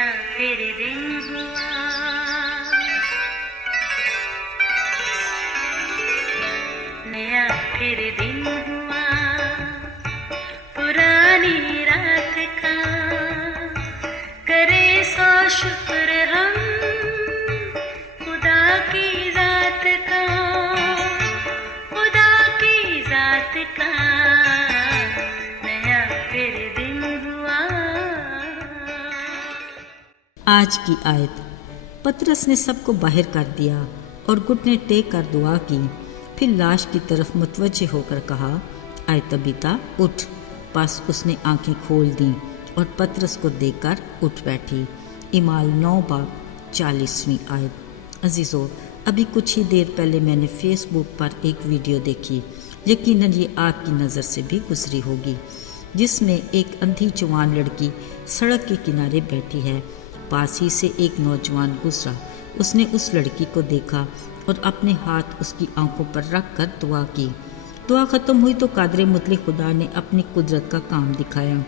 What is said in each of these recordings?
नया फिर दिन हुआ, नया फिर दिन हुआ, पुरानी रात का करे सो शुक्र हम खुदा की जात का, खुदा की जात का नया फिर दिन हुआ। आज की आयत। पतरस ने सबको बाहर कर दिया और घुटने टेक कर दुआ की, फिर लाश की तरफ मुतवज्जे होकर कहा, आए तबीता उठ। बस उसने आंखें खोल दी और पतरस को देखकर उठ बैठी। इमाल 9 बाब 40वीं आयत। अजीज़ों, अभी कुछ ही देर पहले मैंने फेसबुक पर एक वीडियो देखी, यकीनन ये आपकी नज़र से भी गुजरी होगी, जिसमें एक अंधी जवान लड़की सड़क के किनारे बैठी है। पास ही से एक नौजवान गुजरा, उसने उस लड़की को देखा और अपने हाथ उसकी आंखों पर रख कर दुआ की। दुआ ख़त्म हुई तो कादर मुतलक खुदा ने अपनी कुदरत का काम दिखाया।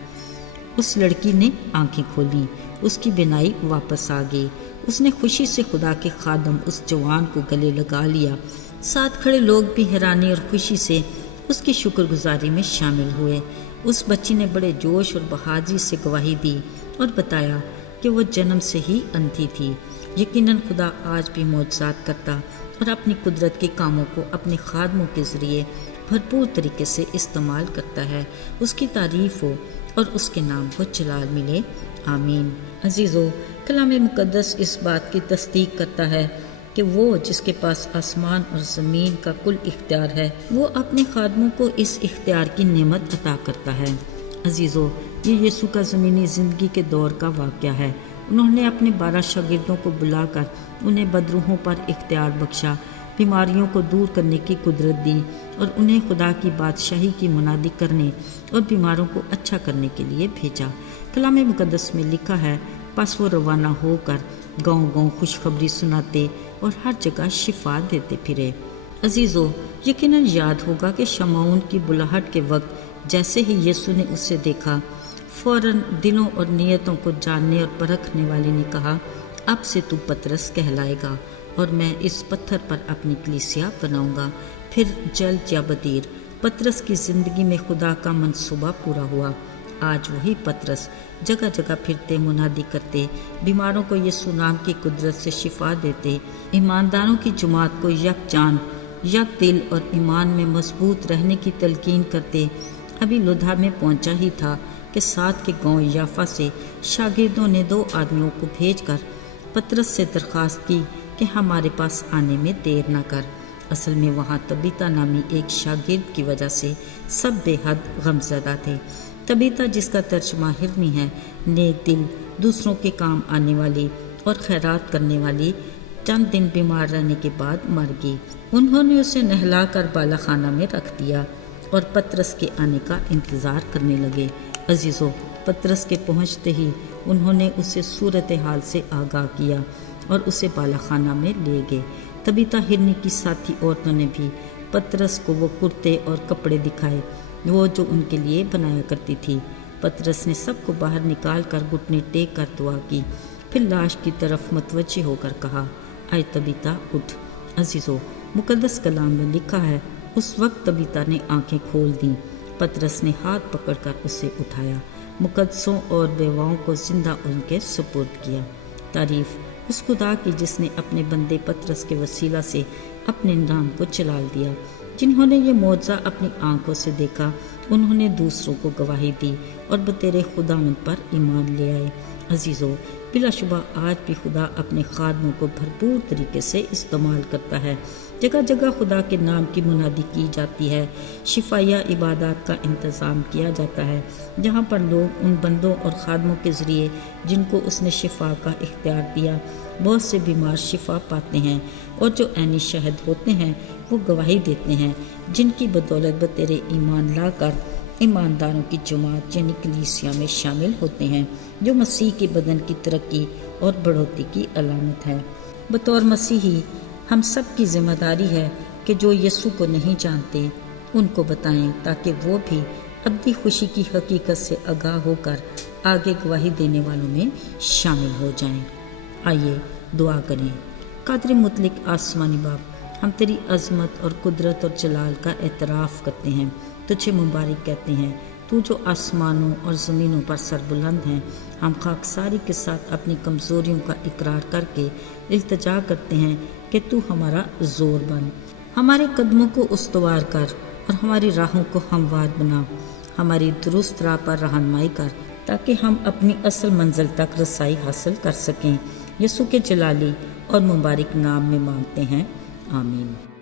उस लड़की ने आंखें खोलीं, उसकी बिनाई वापस आ गई। उसने खुशी से खुदा के खादम उस जवान को गले लगा लिया। साथ खड़े लोग भी हैरानी और खुशी से उसकी शुक्रगुजारी में शामिल हुए। उस बच्ची ने बड़े जोश और बहादुरी से गवाही दी और बताया कि वो जन्म से ही अंधी थी। यकीनन खुदा आज भी मौजज़ात करता और अपनी कुदरत के कामों को अपने खादमों के ज़रिए भरपूर तरीके से इस्तेमाल करता है। उसकी तारीफ़ हो और उसके नाम को जलाल मिले, आमीन। अजीज़ों, कलाम मुक़द्दस इस बात की तस्दीक करता है कि वो जिसके पास आसमान और ज़मीन का कुल इख्तियार है, वो अपने खादमों को इस इख्तियार की नेमत अता करता है। अजीज़ों, ये यीशु का ज़मीनी ज़िंदगी के दौर का वाक़या है। उन्होंने अपने 12 शागिर्दों को बुलाकर उन्हें बदरूहों पर इख्तियार बख्शा, बीमारियों को दूर करने की कुदरत दी और उन्हें खुदा की बादशाही की मुनादी करने और बीमारों को अच्छा करने के लिए भेजा। कलाम मुक़द्दस में लिखा है, बस वो रवाना होकर गांव-गांव खुशखबरी सुनाते और हर जगह शिफा देते फिरे। अजीज़ों, यकीनन याद होगा कि शमौन की बुलाहट के वक्त जैसे ही यीशु ने उसे देखा, फ़ौरन दिलों और नीयतों को जानने और परखने वाले ने कहा, अब से तू पतरस कहलाएगा और मैं इस पत्थर पर अपनी कलीसिया बनाऊंगा। फिर जल्द या बदीर पतरस की ज़िंदगी में खुदा का मंसूबा पूरा हुआ। आज वही पतरस जगह जगह फिरते, मुनादी करते, बीमारों को यीशु नाम की कुदरत से शिफा देते, ईमानदारों की जमात को यकजान, यक दिल और ईमान में मजबूत रहने की तलकीन करते। अभी लुधा में पहुंचा ही था कि साथ के गांव याफा से शागिर्दों ने 2 आदमियों को भेजकर पतरस से दरख्वास्त की कि हमारे पास आने में देर न कर। असल में वहाँ तबीता नामी एक शागिर्द की वजह से सब बेहद गमज़दा थे। तबीता, जिसका तर्जुमा हिरनी है, नेक दिल, दूसरों के काम आने वाली और खैरात करने वाली, चंद दिन बीमार रहने के बाद मर गई। उन्होंने उसे नहला कर बालाखाना में रख दिया और पतरस के आने का इंतज़ार करने लगे। अजीज़ों, पतरस के पहुँचते ही उन्होंने उसे सूरत हाल से आगाह किया और उसे बालाखाना में ले गए। तबीता हिरनी की साथी औरतों ने भी पतरस को वो कुर्ते और कपड़े दिखाए वो जो उनके लिए बनाया करती थी। पतरस ने सबको बाहर निकाल कर घुटने टेक कर दुआ की, फिर लाश की तरफ मुतवज्जे होकर कहा, आए तबीता उठ। अजीज़ों, मुक़द्दस कलाम में लिखा है, उस वक्त तबीता ने आंखें खोल दी। पतरस ने हाथ पकड़कर उसे उठाया, मुक़द्दसों और बेवाओं को जिंदा उनके सुपुर्द किया। तारीफ़ उस खुदा की जिसने अपने बंदे पतरस के वसीला से अपने नाम को जलाल दिया। जिन्होंने ये मौजज़ा अपनी आंखों से देखा, उन्होंने दूसरों को गवाही दी और बतेरे खुदावंद पर ईमान ले आए। अजीज़ों, बिलाशुबा आज भी खुदा अपने खादमों को भरपूर तरीके से इस्तेमाल करता है। जगह जगह खुदा के नाम की मुनादी की जाती है, शिफाया इबादत का इंतज़ाम किया जाता है, जहाँ पर लोग उन बंदों और खादमों के ज़रिए जिनको उसने शिफा का इख्तियार दिया, बहुत से बीमार शिफा पाते हैं और जो ऐनी शहद होते हैं वो गवाही देते हैं, जिनकी बदौलत बतेरे ईमान लाकर ईमानदारों की जमात यानी कलीसिया में शामिल होते हैं, जो मसीह के बदन की तरक्की और बढ़ोतरी की अलामत है। बतौर मसीही हम सब की जिम्मेदारी है कि जो यीशु को नहीं जानते उनको बताएं, ताकि वो भी ابدی خوشی کی حقیقت سے آگاہ ہو کر آگے گواہی دینے والوں میں شامل ہو جائیں۔ آئیے دعا کریں۔ قادر مطلق آسمانی باپ، ہم تیری عظمت اور قدرت اور جلال کا اعتراف کرتے ہیں، تجھے مبارک کہتے ہیں، تو جو آسمانوں اور زمینوں پر سربلند ہیں۔ ہم خاکساری کے ساتھ اپنی کمزوریوں کا اقرار کر کے التجا کرتے ہیں کہ تو ہمارا زور بن، ہمارے قدموں کو استوار کر اور ہماری راہوں کو ہموار بنا، ہماری درست راہ پر رہنمائی کر تاکہ ہم اپنی اصل منزل تک رسائی حاصل کر سکیں۔ یسوع کے جلالی اور مبارک نام میں مانگتے ہیں، آمین۔